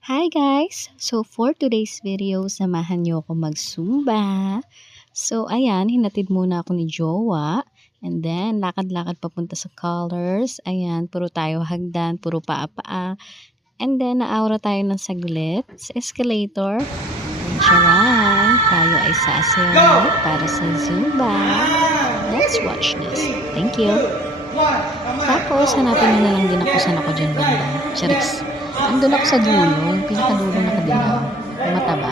Hi guys! So for today's video, samahan niyo ako mag-Zumba. So ayan, hinatid muna ako ni Jowa. And then, lakad-lakad papunta sa Colors. Ayan, puro tayo hagdan, puro paa-paa. And then, naaura tayo ng saglit sa escalator. And charan, tayo ay saasayaw para sa Zumba. Let's watch this. Thank you. Tapos, hanapin na lang din ako saan ako dyan banda. Charis. Andun ako sa dulo, yung pinakadulo na kadilaw. Yung mataba.